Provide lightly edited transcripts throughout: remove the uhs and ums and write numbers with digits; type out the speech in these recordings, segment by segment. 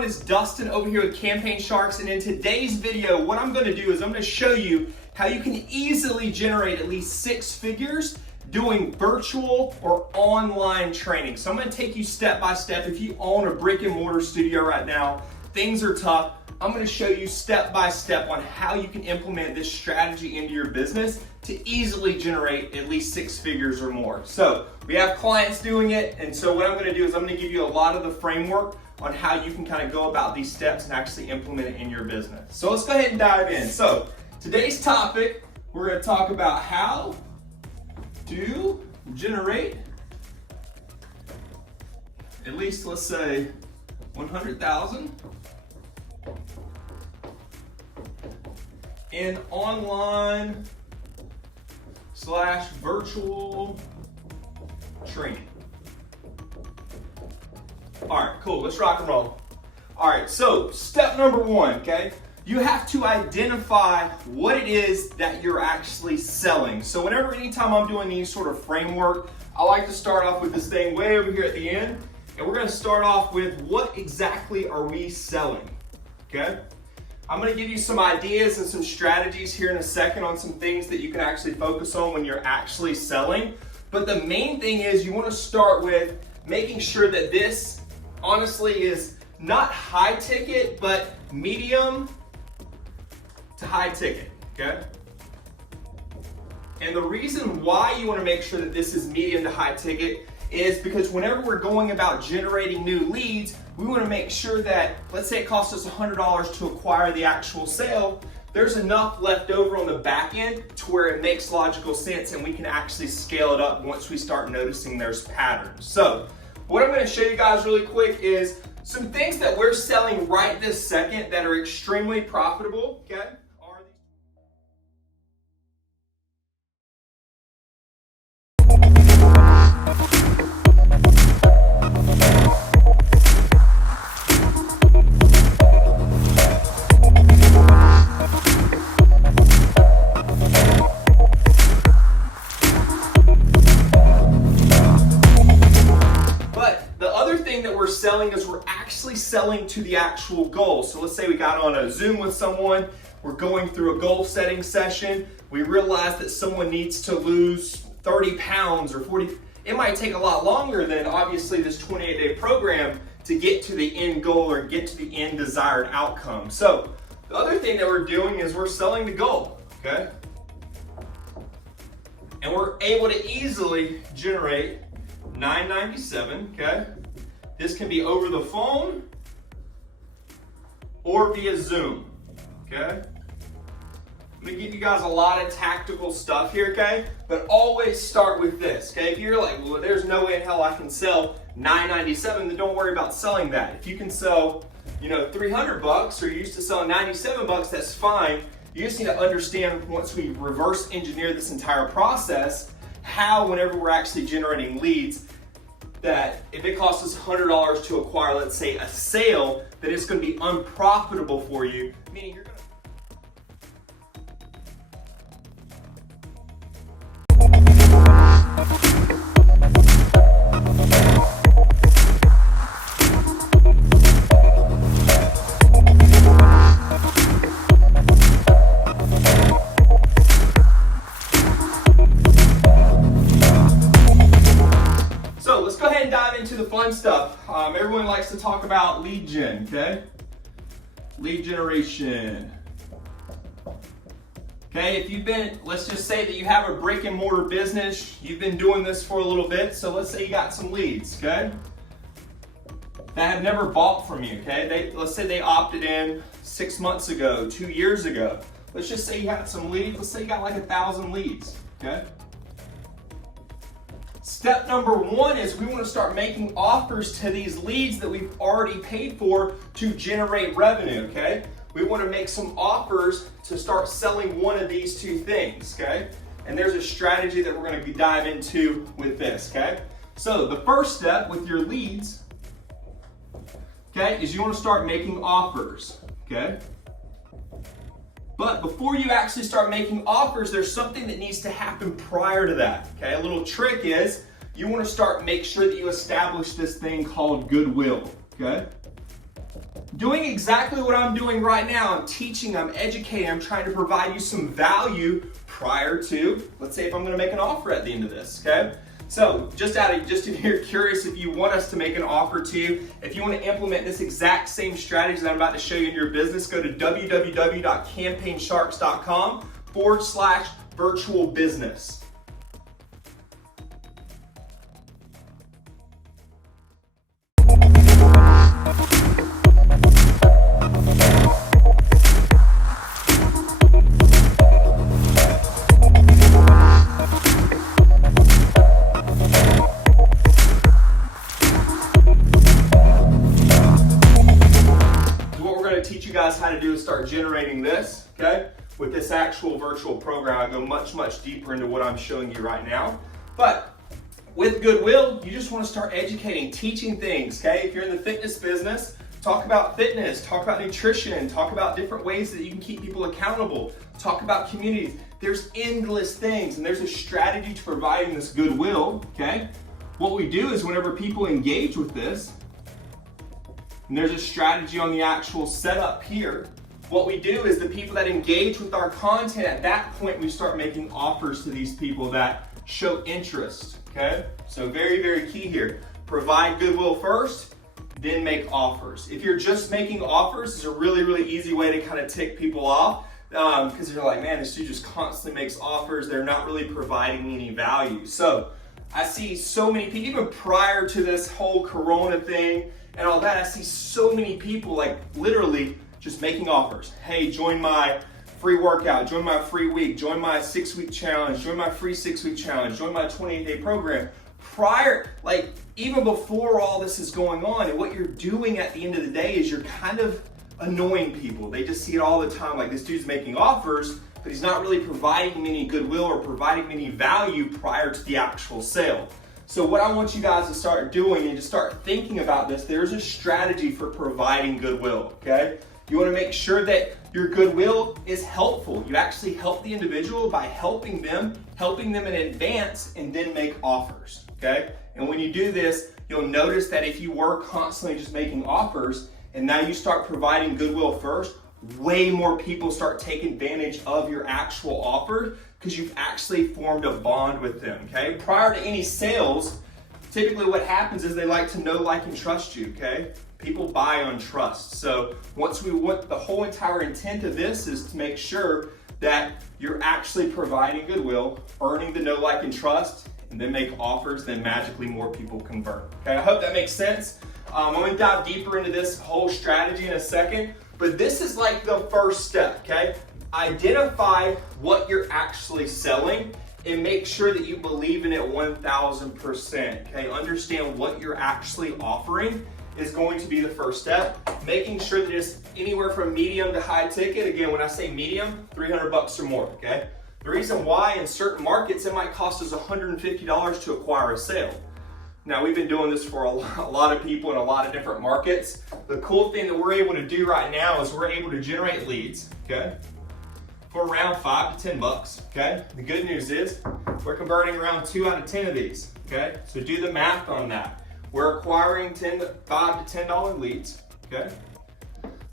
everyone, it's Dustin over here with Campaign Sharks, and in today's video, what I'm gonna do is I'm gonna show you how you can easily generate at least 6 figures doing virtual or online training. So I'm gonna take you step by step. If you own a brick and mortar studio right now, things are tough. I'm gonna show you step by step on how you can implement this strategy into your business to easily generate at least 6 figures or more. So we have clients doing it, and so what I'm gonna do is I'm gonna give you a lot of the framework on how you can kind of go about these steps and actually implement it in your business. So let's go ahead and dive in. So today's topic, we're gonna talk about how to generate at least, let's say, 100,000 in online / virtual training. All right, cool, let's rock and roll. All right, so step number 1, okay? You have to identify what it is that you're actually selling. So anytime I'm doing any sort of framework, I like to start off with this thing way over here at the end, and we're gonna start off with what exactly are we selling, okay? I'm gonna give you some ideas and some strategies here in a second on some things that you can actually focus on when you're actually selling. But the main thing is you wanna start with making sure that this honestly is not high ticket, but medium to high ticket, okay? And the reason why you wanna make sure that this is medium to high ticket is because whenever we're going about generating new leads, we wanna make sure that, let's say it costs us $100 to acquire the actual sale, there's enough left over on the back end to where it makes logical sense and we can actually scale it up once we start noticing there's patterns. So what I'm gonna show you guys really quick is some things that we're selling right this second that are extremely profitable, okay? Selling is we're actually selling to the actual goal. So let's say we got on a Zoom with someone, we're going through a goal setting session, we realize that someone needs to lose 30 pounds or 40, it might take a lot longer than obviously this 28-day program to get to the end goal or get to the end desired outcome. So the other thing that we're doing is we're selling the goal, okay? And we're able to easily generate $997, okay? This can be over the phone or via Zoom, okay? I'm gonna give you guys a lot of tactical stuff here, okay? But always start with this, okay? If you're like, well, there's no way in hell I can sell $997, then don't worry about selling that. If you can sell, $300 or you're used to selling $97, that's fine. You just need to understand, once we reverse engineer this entire process, how whenever we're actually generating leads, that if it costs us $100 to acquire, let's say, a sale, that it's going to be unprofitable for you, meaning you're going to... into the fun stuff. Everyone likes to talk about lead gen, okay? Lead generation. Okay, if you've been, let's just say that you have a brick and mortar business, you've been doing this for a little bit, so let's say you got some leads, okay? That have never bought from you, okay? Let's say they opted in 6 months ago, 2 years ago. Let's just say you had some leads, let's say you got like 1,000 leads, okay? Step number 1 is we want to start making offers to these leads that we've already paid for to generate revenue, okay? We want to make some offers to start selling one of these 2 things, okay? And there's a strategy that we're going to dive into with this, okay? So the first step with your leads, okay, is you want to start making offers, okay? But before you actually start making offers, there's something that needs to happen prior to that, okay? A little trick is you want to make sure that you establish this thing called goodwill, okay? doing exactly what I'm doing right now. I'm teaching, I'm educating, I'm trying to provide you some value prior to, let's say if I'm gonna make an offer at the end of this, okay? So just if you're curious, if you want us to make an offer to you, if you want to implement this exact same strategy that I'm about to show you in your business, go to www.campaignsharks.com/virtual business. Teach you guys how to do is start generating this, okay? With this actual virtual program, I go much deeper into what I'm showing you right now. But with Goodwill, you just want to start educating, teaching things, okay? If you're in the fitness business, talk about fitness, talk about nutrition, talk about different ways that you can keep people accountable, talk about communities. There's endless things, and there's a strategy to providing this Goodwill, okay? What we do is whenever people engage with this, and there's a strategy on the actual setup here. What we do is the people that engage with our content, at that point we start making offers to these people that show interest, okay? So very key here. Provide Goodwill first, then make offers. If you're just making offers, it's a really easy way to kind of tick people off because you're like, man, this dude just constantly makes offers. They're not really providing me any value. So I see so many people, even prior to this whole Corona thing, and all that, I see so many people like literally just making offers. Hey, join my free workout, join my free week, join my 6-week challenge, join my free 6-week challenge, join my 28-day program. Prior, like even before all this is going on, and what you're doing at the end of the day is you're kind of annoying people. They just see it all the time, like this dude's making offers, but he's not really providing me any goodwill or providing me any value prior to the actual sale. So what I want you guys to start doing and to start thinking about this, there's a strategy for providing goodwill, okay? You want to make sure that your goodwill is helpful. You actually help the individual by helping them in advance, and then make offers, okay? And when you do this, you'll notice that if you were constantly just making offers and now you start providing goodwill first, way more people start taking advantage of your actual offer because you've actually formed a bond with them, okay? Prior to any sales, typically what happens is they like to know, like, and trust you, okay? People buy on trust. So the whole entire intent of this is to make sure that you're actually providing goodwill, earning the know, like, and trust, and then make offers, then magically more people convert, okay? I hope that makes sense. I'm gonna dive deeper into this whole strategy in a second, but this is like the first step, okay? Identify what you're actually selling and make sure that you believe in it 1000%, okay? Understand what you're actually offering is going to be the first step. Making sure that it's anywhere from medium to high ticket. Again, when I say medium, $300 or more, okay? The reason why in certain markets it might cost us $150 to acquire a sale. Now, we've been doing this for a lot of people in a lot of different markets. The cool thing that we're able to do right now is we're able to generate leads, okay, for around $5 to $10, okay? The good news is we're converting around 2 out of 10 of these, okay? So do the math on that. We're acquiring $5 to $10 leads, okay?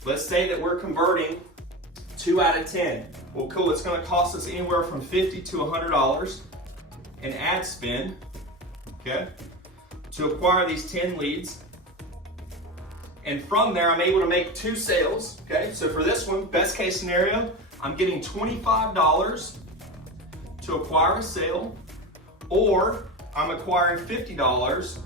Let's say that we're converting 2 out of 10. Well, cool, it's gonna cost us anywhere from $50 to $100 in ad spend, okay, to acquire these 10 leads. And from there, I'm able to make 2 sales, okay? So for this one, best case scenario, I'm getting $25 to acquire a sale, or I'm acquiring $50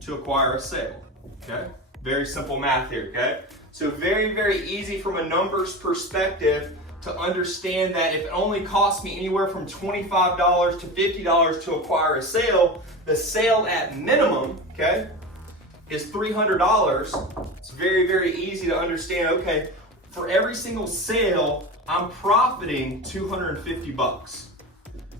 to acquire a sale, okay? Very simple math here, okay? So very easy from a numbers perspective to understand that if it only costs me anywhere from $25 to $50 to acquire a sale, the sale at minimum, okay, is $300. It's very easy to understand, okay, for every single sale, I'm profiting $250,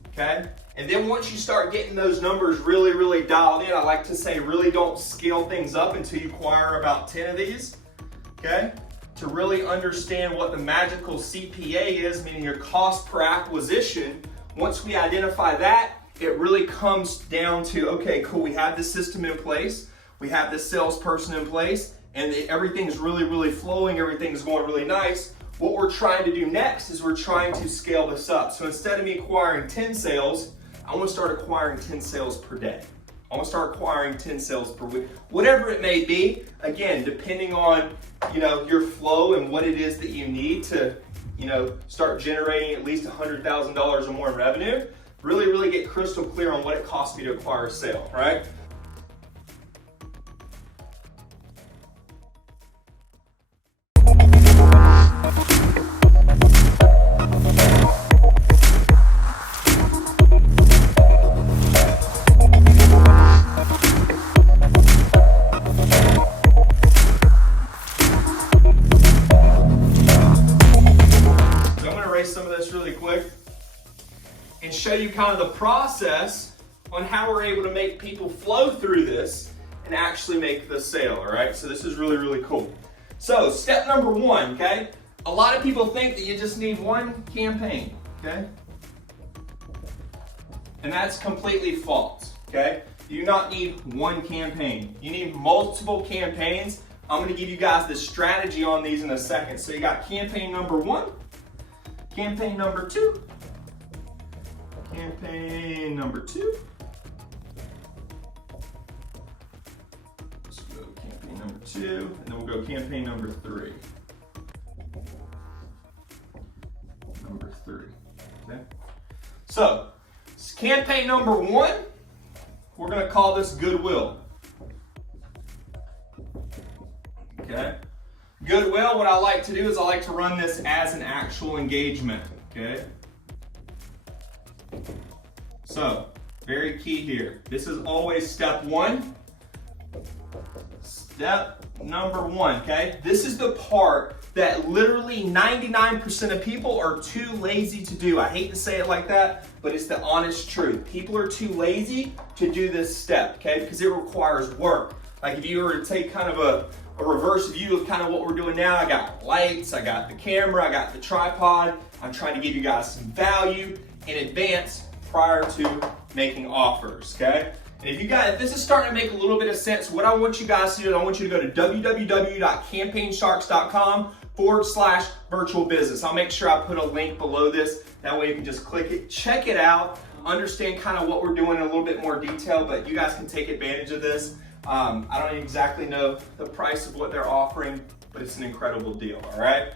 okay? And then once you start getting those numbers really dialed in, I like to say really don't scale things up until you acquire about 10 of these, okay? To really understand what the magical CPA is, meaning your cost per acquisition. Once we identify that, it really comes down to, okay, cool, we have this system in place, we have this salesperson in place, and everything's really flowing, everything's going really nice. What we're trying to do next is we're trying to scale this up. So instead of me acquiring 10 sales, I want to start acquiring 10 sales per day. I want to start acquiring 10 sales per week, whatever it may be. Again, depending on, your flow and what it is that you need to, start generating at least $100,000 or more in revenue. Really get crystal clear on what it costs me to acquire a sale, right? Some of this really quick and show you kind of the process on how we're able to make people flow through this and actually make the sale, all right? So this is really cool. So step number one, okay? A lot of people think that you just need one campaign, okay? And that's completely false, okay? You do not need one campaign. You need multiple campaigns. I'm gonna give you guys the strategy on these in a second. So you got campaign number one, campaign number two, campaign number two. Let's go campaign number two, and then we'll go campaign number three. Number three, okay? So, campaign number one, we're gonna call this Goodwill. Okay? Goodwill, what I like to do is I like to run this as an actual engagement, okay? So, very key here. This is always step one. Step number one, okay? This is the part that literally 99% of people are too lazy to do. I hate to say it like that, but it's the honest truth. People are too lazy to do this step, okay? Because it requires work. Like if you were to take kind of a reverse view of kind of what we're doing now, I got lights, I got the camera, I got the tripod. I'm trying to give you guys some value in advance prior to making offers, okay? And if this is starting to make a little bit of sense, what I want you guys to do, I want you to go to www.campaignsharks.com/virtual business. I'll make sure I put a link below this. That way you can just click it, check it out, understand kind of what we're doing in a little bit more detail, but you guys can take advantage of this. I don't exactly know the price of what they're offering, but it's an incredible deal, all right?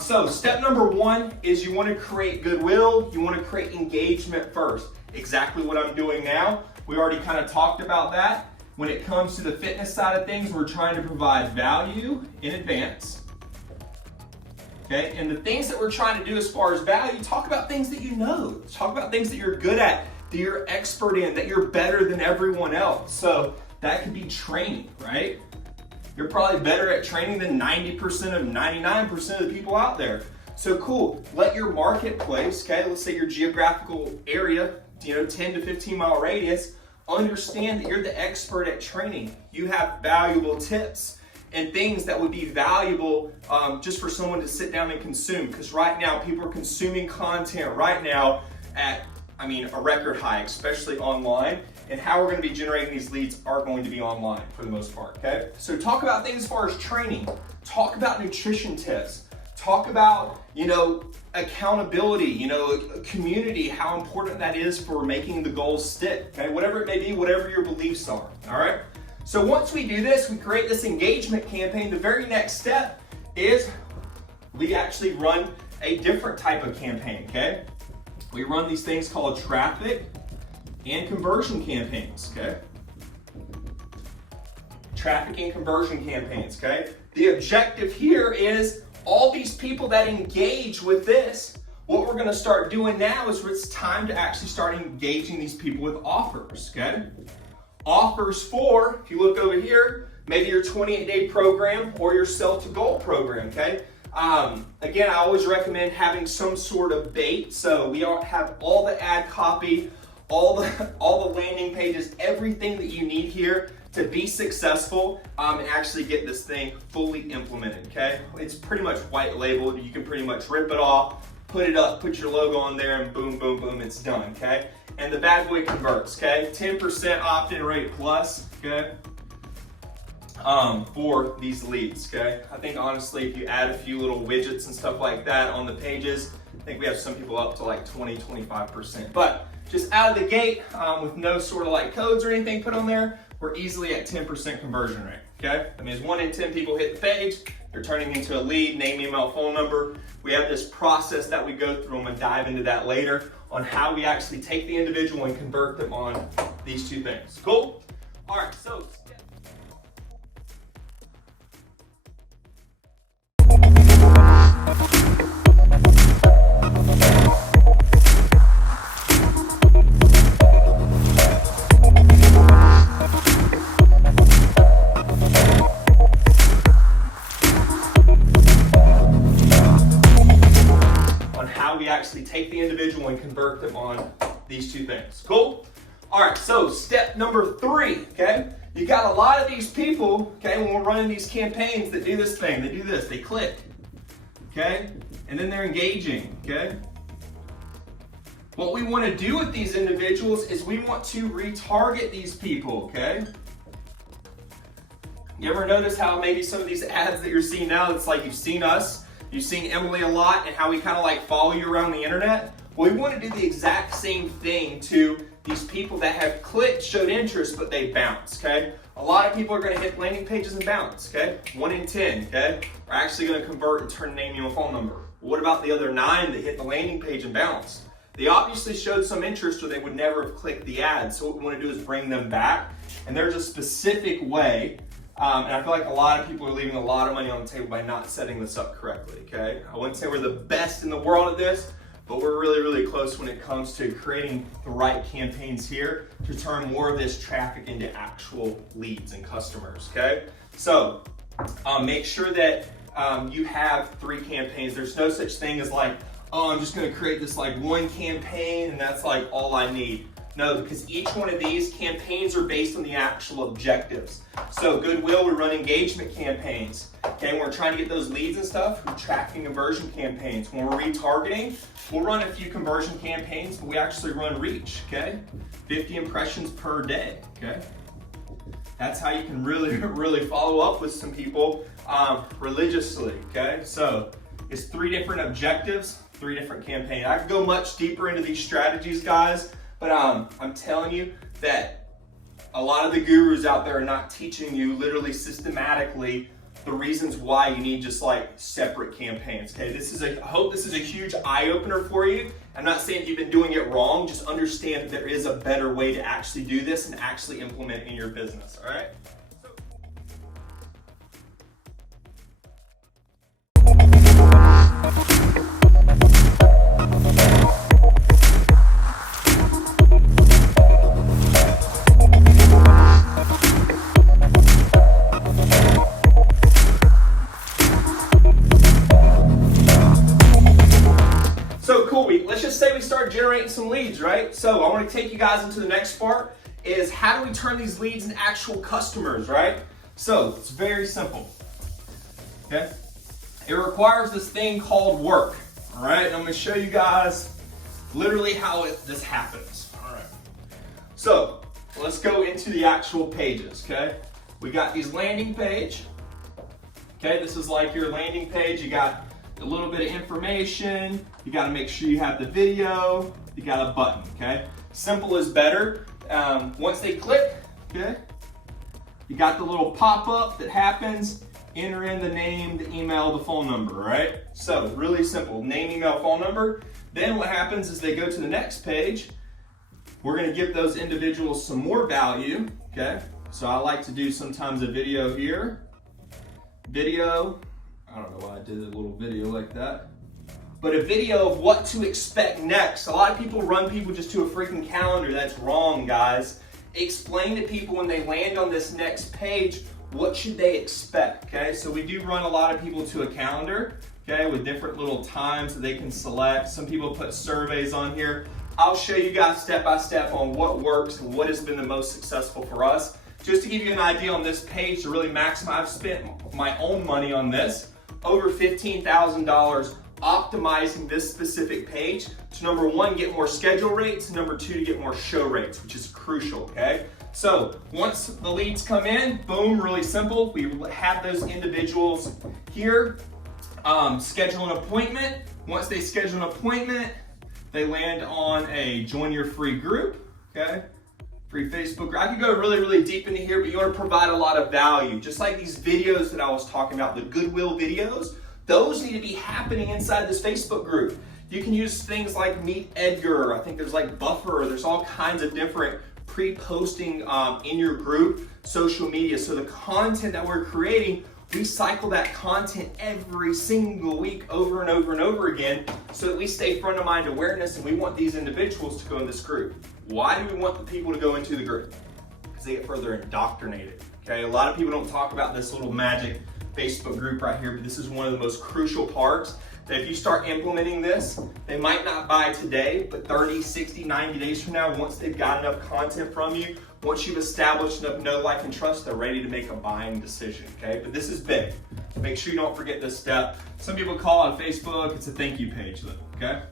So step number one is you want to create goodwill. You want to create engagement first. Exactly what I'm doing now. We already kind of talked about that. When it comes to the fitness side of things, we're trying to provide value in advance. Okay, and the things that we're trying to do as far as value, talk about things that you know. Talk about things that you're good at, that you're expert in, that you're better than everyone else. So that could be training, right? You're probably better at training than 90% of 99% of the people out there. So cool, let your marketplace, okay, let's say your geographical area, 10 to 15 mile radius, understand that you're the expert at training. You have valuable tips and things that would be valuable just for someone to sit down and consume. Because right now, people are consuming content right now at, a record high, especially online. And how we're going to be generating these leads are going to be online for the most part, okay? So talk about things as far as training. Talk about nutrition tips. Talk about, accountability, community, how important that is for making the goals stick, okay? Whatever it may be, whatever your beliefs are, all right? So once we do this, we create this engagement campaign. The very next step is we actually run a different type of campaign, okay? We run these things called traffic and conversion campaigns, okay? Traffic and conversion campaigns, okay? The objective here is all these people that engage with this, what we're gonna start doing now is it's time to actually start engaging these people with offers, okay? Offers for, if you look over here, maybe your 28-day program or your Sell to Goal program, okay? Again, I always recommend having some sort of bait. So we have all the ad copy, all the landing pages, everything that you need here to be successful and actually get this thing fully implemented, okay? It's pretty much white labeled. You can pretty much rip it off, put it up, put your logo on there, and boom, boom, boom, it's done, okay? And the bad boy converts, okay? 10% opt-in rate plus, okay? for these leads, okay? I think honestly, if you add a few little widgets and stuff like that on the pages, I think we have some people up to like 20-25%. But just out of the gate, with no sort of like codes or anything put on there, we're easily at 10% conversion rate, okay? That means 1 in 10 people hit the page, they're turning into a lead, name, email, phone number. We have this process that we go through. I'm gonna dive into that later on how we actually take the individual and convert them on these two things. Cool? All right, so actually take the individual and convert them on these two things. Cool? All right, so step number 3, okay? You got a lot of these people, okay, when we're running these campaigns that do this thing, they do this, they click, okay? And then they're engaging, okay? What we want to do with these individuals is we want to retarget these people, okay? You ever notice how maybe some of these ads that you're seeing now, it's like you've seen us, you've seen Emily a lot, and how we kind of like follow you around the internet? Well, we want to do the exact same thing to these people that have clicked, showed interest, but they bounce, okay? A lot of people are going to hit landing pages and bounce, okay? 1 in 10, okay, are actually going to convert and turn name, email, phone number. What about the other 9 that hit the landing page and bounced? They obviously showed some interest or they would never have clicked the ad. So what we want to do is bring them back. And there's a specific way, and I feel like a lot of people are leaving a lot of money on the table by not setting this up correctly, okay? I wouldn't say we're the best in the world at this, but we're really, really close when it comes to creating the right campaigns here to turn more of this traffic into actual leads and customers, okay? So make sure that you have 3 campaigns. There's no such thing as like, oh, I'm just gonna create this like 1 campaign and that's like all I need. No, because each one of these campaigns are based on the actual objectives. So Goodwill, we run engagement campaigns. Okay, when we're trying to get those leads and stuff, we're tracking conversion campaigns. When we're retargeting, we'll run a few conversion campaigns, but we actually run reach, okay? 50 impressions per day, okay? That's how you can really, really follow up with some people religiously, okay? So it's 3 different objectives, 3 different campaigns. I could go much deeper into these strategies, guys, but I'm telling you that a lot of the gurus out there are not teaching you literally systematically the reasons why you need just like separate campaigns, okay? I hope this is a huge eye-opener for you. I'm not saying you've been doing it wrong, just understand that there is a better way to actually do this and actually implement it in your business, all right? Let's just say we start generating some leads, right? So I want to take you guys into the next part is how do we turn these leads into actual customers, right? So it's very simple, okay? It requires this thing called work, all right? And I'm going to show you guys literally how this happens, all right? So let's go into the actual pages, okay? We got these landing page, okay? This is like your landing page. You got a little bit of information. You got to make sure you have the video. You got a button, okay? Simple is better. Once they click, okay, you got the little pop-up that happens. Enter in the name, the email, the phone number, right? So really simple, name, email, phone number. Then what happens is they go to the next page. We're going to give those individuals some more value, okay? So I like to do sometimes a video here. Video. I don't know why I did a little video like that. But a video of what to expect next. A lot of people run people just to a freaking calendar. That's wrong, guys. Explain to people when they land on this next page, what should they expect, okay? So we do run a lot of people to a calendar, okay, with different little times that they can select. Some people put surveys on here. I'll show you guys step by step on what works and what has been the most successful for us. Just to give you an idea on this page to really maximize, I've spent my own money on this. Over $15,000 optimizing this specific page to number 1, get more schedule rates, number 2, to get more show rates, which is crucial, okay? So once the leads come in, boom, really simple. We have those individuals here schedule an appointment. Once they schedule an appointment, they land on a join your free group, okay? Free Facebook group. I could go really, really deep into here, but you want to provide a lot of value. Just like these videos that I was talking about, the Goodwill videos, those need to be happening inside this Facebook group. You can use things like Meet Edgar. I think there's like Buffer. There's all kinds of different pre-posting in your group, social media. So the content that we're creating, we cycle that content every single week over and over and over again so that we stay front of mind awareness, and we want these individuals to go in this group. Why do we want the people to go into the group? Because they get further indoctrinated, okay? A lot of people don't talk about this little magic Facebook group right here, but this is one of the most crucial parts that if you start implementing this, they might not buy today, but 30, 60, 90 days from now, once they've got enough content from you, once you've established enough know, like, and trust, they're ready to make a buying decision, okay? But this is big. Make sure you don't forget this step. Some people call on Facebook, it's a thank you page though, okay?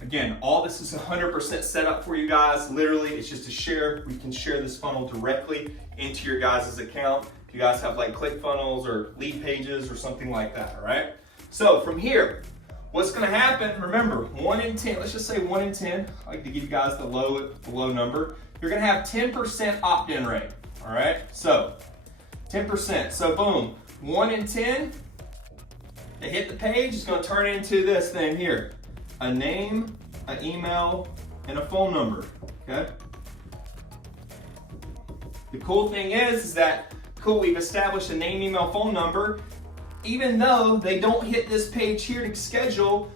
Again, all this is 100% set up for you guys. Literally, it's just a share. We can share this funnel directly into your guys' account. If you guys have like ClickFunnels or lead pages or something like that, all right? So from here, what's gonna happen, remember, 1 in 10, let's just say 1 in 10. I like to give you guys the low number. You're gonna have 10% opt-in rate, all right? So 10%, so boom, 1 in 10, they hit the page, it's gonna turn into this thing here. A name, an email, and a phone number, okay? The cool thing is that, cool, we've established a name, email, phone number. Even though they don't hit this page here to schedule,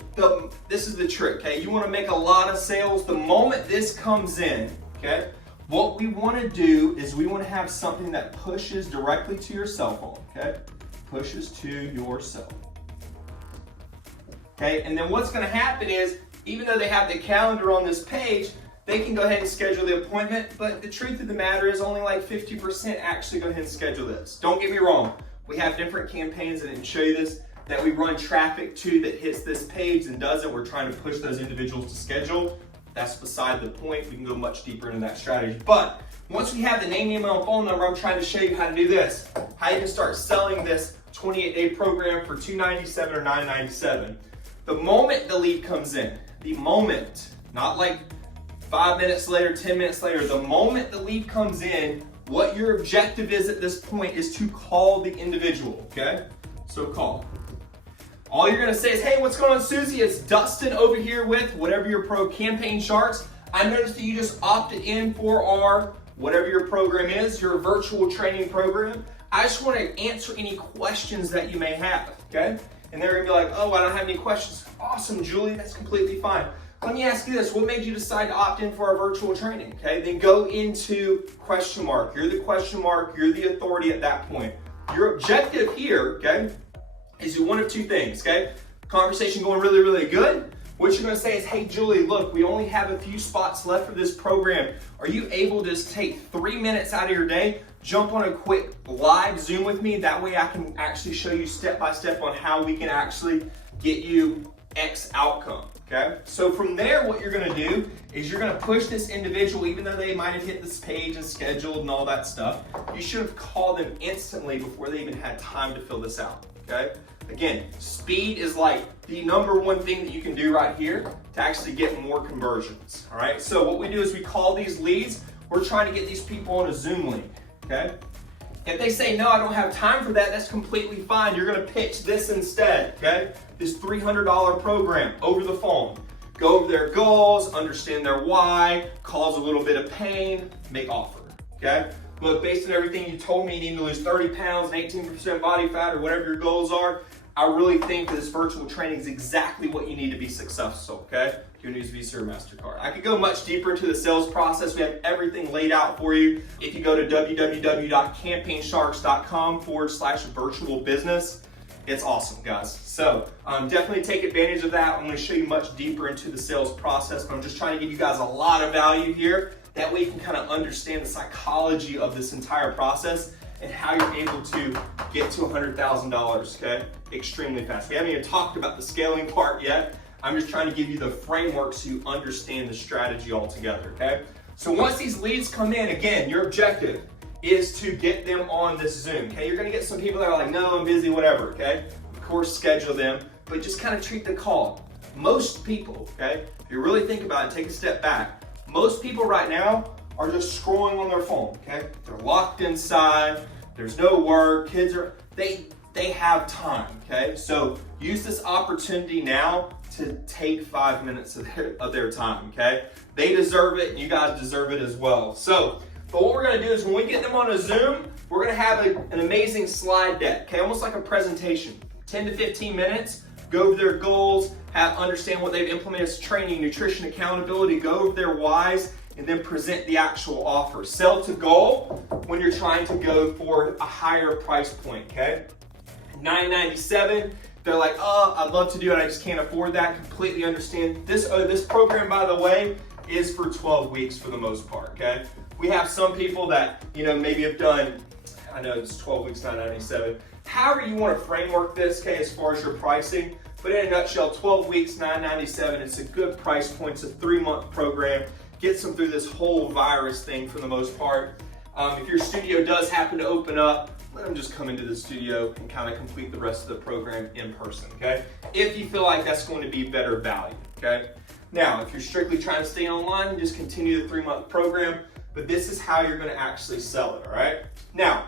this is the trick, okay? You wanna make a lot of sales the moment this comes in, okay? What we wanna do is we wanna have something that pushes directly to your cell phone, okay? Pushes to your cell phone. Okay, and then what's gonna happen is, even though they have the calendar on this page, they can go ahead and schedule the appointment, but the truth of the matter is only like 50% actually go ahead and schedule this. Don't get me wrong, we have different campaigns, and I didn't show you this, that we run traffic to that hits this page and doesn't. We're trying to push those individuals to schedule. That's beside the point. We can go much deeper into that strategy. But once we have the name, email, and phone number, I'm trying to show you how to do this. How you can start selling this 28-day program for $297 or $997. The moment the lead comes in, the moment, not like 5 minutes later, 10 minutes later, the moment the lead comes in, what your objective is at this point is to call the individual, okay? So call. All you're gonna say is, hey, what's going on, Susie? It's Dustin over here with whatever your Campaign Sharks. I noticed that you just opted in for our, whatever your program is, your virtual training program. I just wanna answer any questions that you may have, okay? And they're gonna be like, oh, I don't have any questions. Awesome, Julie, that's completely fine. Let me ask you this, what made you decide to opt in for our virtual training, okay? Then go into question mark. You're the question mark, you're the authority at that point. Your objective here, okay, is one of two things, okay? Conversation going really, really good. What you're gonna say is, hey, Julie, look, we only have a few spots left for this program. Are you able to just take 3 minutes out of your day, jump on a quick live Zoom with me? That way I can actually show you step by step on how we can actually get you X outcome, okay? So from there, what you're gonna do is you're gonna push this individual, even though they might have hit this page and scheduled and all that stuff, you should have called them instantly before they even had time to fill this out, okay? Again, speed is like the #1 thing that you can do right here to actually get more conversions, all right? So what we do is we call these leads. We're trying to get these people on a Zoom link, okay? If they say, no, I don't have time for that, that's completely fine. You're gonna pitch this instead, okay? This $300 program over the phone. Go over their goals, understand their why, cause a little bit of pain, make offer, okay? Look, based on everything you told me, you need to lose 30 pounds, 18% body fat, or whatever your goals are, I really think that this virtual training is exactly what you need to be successful, okay? You can use Visa or MasterCard. I could go much deeper into the sales process. We have everything laid out for you. If you go to www.campaignsharks.com/virtual business, it's awesome, guys. So definitely take advantage of that. I'm gonna show you much deeper into the sales process, but I'm just trying to give you guys a lot of value here. That way you can kind of understand the psychology of this entire process and how you're able to get to $100,000, okay? Extremely fast. We haven't even talked about the scaling part yet. I'm just trying to give you the framework so you understand the strategy altogether, okay? So once these leads come in, again, your objective is to get them on this Zoom, okay? You're gonna get some people that are like, no, I'm busy, whatever, okay? Of course, schedule them, but just kind of treat the call. Most people, okay, if you really think about it, take a step back, most people right now are just scrolling on their phone, okay? They're locked inside, there's no work, kids are, they have time, okay? So use this opportunity now to take 5 minutes of their time, okay? They deserve it, and you guys deserve it as well. So, but what we're gonna do is when we get them on a Zoom, we're gonna have an amazing slide deck, okay? Almost like a presentation, 10 to 15 minutes, go over their goals, understand what they've implemented as training, nutrition, accountability, go over their whys, and then present the actual offer. Sell to goal when you're trying to go for a higher price point, okay? $9.97, they're like, oh, I'd love to do it, I just can't afford that. Completely understand. This program, by the way, is for 12 weeks for the most part, okay? We have some people that, maybe have done, I know it's 12 weeks, $9.97. However you want to framework this, okay, as far as your pricing, but in a nutshell, 12 weeks, $9.97, it's a good price point. It's a 3-month program. Gets them through this whole virus thing for the most part. If your studio does happen to open up, let them just come into the studio and kind of complete the rest of the program in person, okay? If you feel like that's going to be better value, okay? Now, if you're strictly trying to stay online, just continue the 3-month program, but this is how you're gonna actually sell it, all right? Now,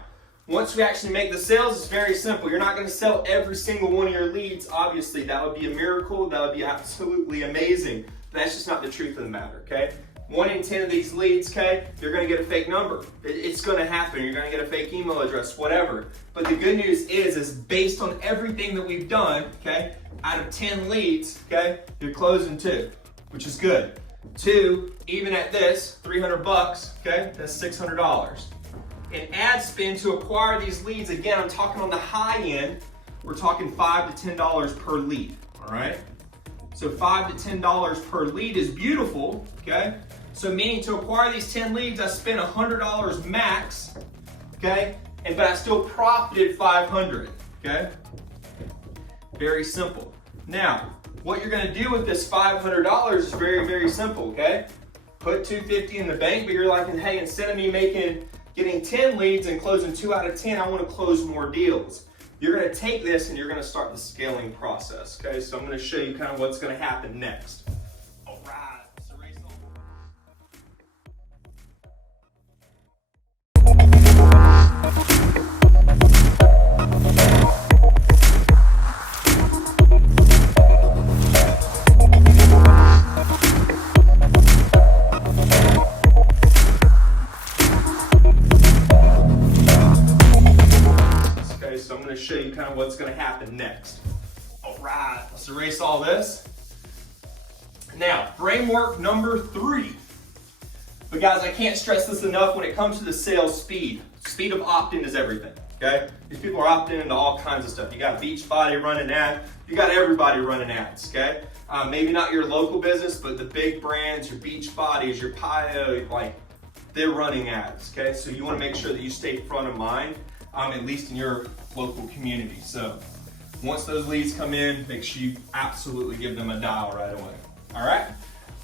once we actually make the sales, it's very simple. You're not gonna sell every single one of your leads, obviously. That would be a miracle, that would be absolutely amazing. But that's just not the truth of the matter, okay? 1 in 10 of these leads, okay, you're gonna get a fake number. It's gonna happen. You're gonna get a fake email address, whatever. But the good news is based on everything that we've done, okay, out of 10 leads, okay, you're closing 2, which is good. 2, even at this, 300 bucks, okay, that's $600. And ad spend to acquire these leads, again, I'm talking on the high end, we're talking $5 to $10 per lead, all right? So $5 to $10 per lead is beautiful, okay? So meaning to acquire these 10 leads, I spent $100 max, okay? But I still profited $500, okay? Very simple. Now, what you're gonna do with this $500 is very, very simple, okay? Put $250 in the bank, but you're like, hey, instead of me getting 10 leads and closing 2 out of 10, I wanna close more deals. You're gonna take this and you're gonna start the scaling process, okay? So I'm gonna show you kind of what's gonna happen next. All right. So I'm going to show you kind of what's going to happen next. All right, let's erase all this. Now, framework number 3. But guys, I can't stress this enough when it comes to the sales speed. Speed of opt-in is everything, okay? These people are opting into all kinds of stuff. You got Beachbody running ads. You got everybody running ads, okay? Maybe not your local business, but the big brands, your Beachbodies, your Pio, like, they're running ads, okay? So you want to make sure that you stay front of mind, at least in your local community. So once those leads come in, make sure you absolutely give them a dial right away. All right?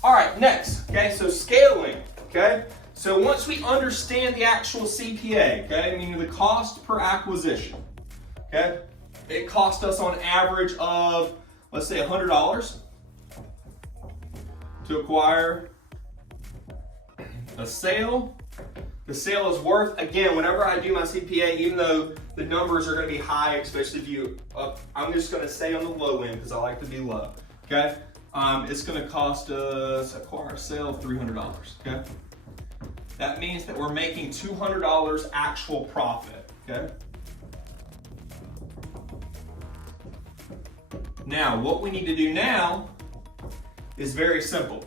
All right, next, okay, so scaling, okay? So once we understand the actual CPA, okay, meaning the cost per acquisition, okay? It cost us on average of, let's say $100 to acquire a sale. The sale is worth, again, whenever I do my CPA, even though the numbers are going to be high, especially if you, I'm just going to stay on the low end because I like to be low, okay? It's going to cost us, acquire a sale of $300, okay? That means that we're making $200 actual profit, okay? Now, what we need to do now is very simple.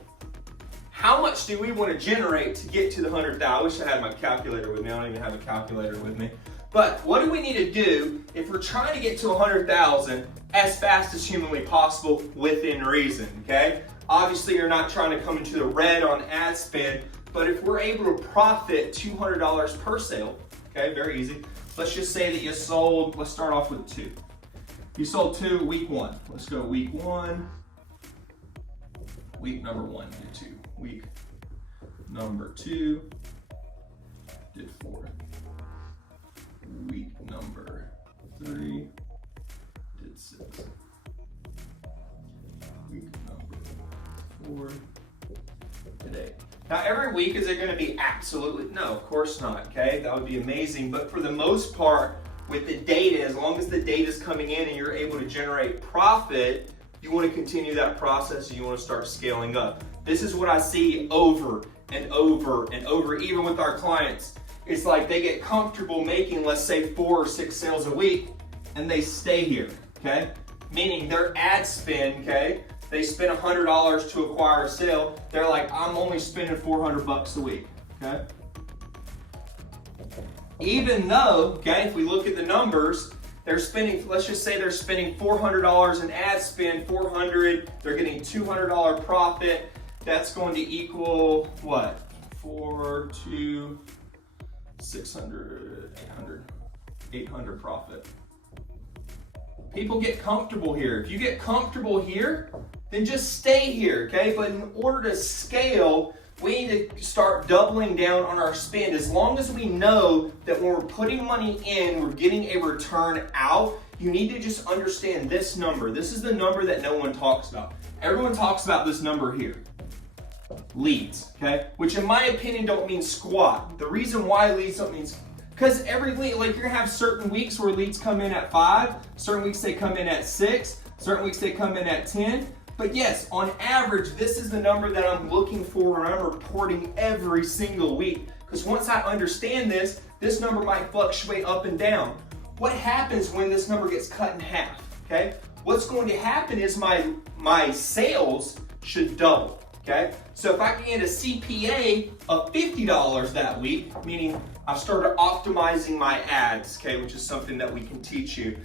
How much do we want to generate to get to the 100,000? I wish I had my calculator with me. I don't even have a calculator with me. But what do we need to do if we're trying to get to 100,000 as fast as humanly possible within reason, okay? Obviously, you're not trying to come into the red on ad spend, but if we're able to profit $200 per sale, okay, very easy. Let's just say that you sold, let's start off with 2. You sold 2 week 1. Let's go week 1. Week number 1, do 2. Week number 2 did 4. Week number 3 did 6. Week number 4 did 8. Now every week is it going to be absolutely, no, of course not, okay? That would be amazing, but for the most part, with the data, as long as the data is coming in and you're able to generate profit, you want to continue that process and you want to start scaling up. This is what I see over and over and over, even with our clients. It's like they get comfortable making, let's say, 4 or 6 sales a week, and they stay here, okay? Meaning their ad spend, okay? They spend $100 to acquire a sale. They're like, I'm only spending $400 a week, okay? Even though, okay, if we look at the numbers, they're spending, let's just say they're spending $400 in ad spend, $400, they're getting $200 profit. That's going to equal what? 4, 2, 600, 800 profit. People get comfortable here. If you get comfortable here, then just stay here, okay? But in order to scale, we need to start doubling down on our spend. As long as we know that when we're putting money in, we're getting a return out, you need to just understand this number. This is the number that no one talks about. Everyone talks about this number here. Leads, okay? Which in my opinion don't mean squat. The reason why leads don't mean, because every lead, like you're gonna have certain weeks where leads come in at 5, certain weeks they come in at 6, certain weeks they come in at 10. But yes, on average, this is the number that I'm looking for and I'm reporting every single week. Because once I understand this, this number might fluctuate up and down. What happens when this number gets cut in half, okay? What's going to happen is my sales should double, okay? So if I can get a CPA of $50 that week, meaning I've started optimizing my ads, okay, which is something that we can teach you.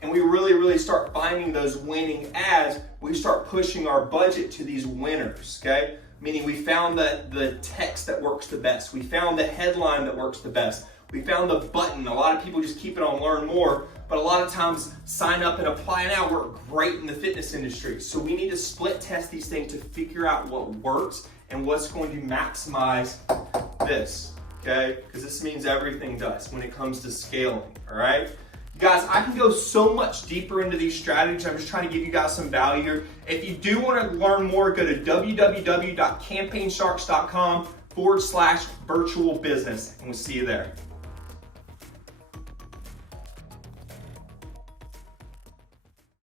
And we really start finding those winning ads, we start pushing our budget to these winners, okay? Meaning we found the text that works the best. We found the headline that works the best. We found the button. A lot of people just keep it on learn more, but a lot of times sign up and apply now work great in the fitness industry. So we need to split test these things to figure out what works and what's going to maximize this, okay? Because this means everything does when it comes to scaling, all right? Guys, I can go so much deeper into these strategies. I'm just trying to give you guys some value here. If you do want to learn more, go to www.campaignsharks.com/virtual business, and we'll see you there.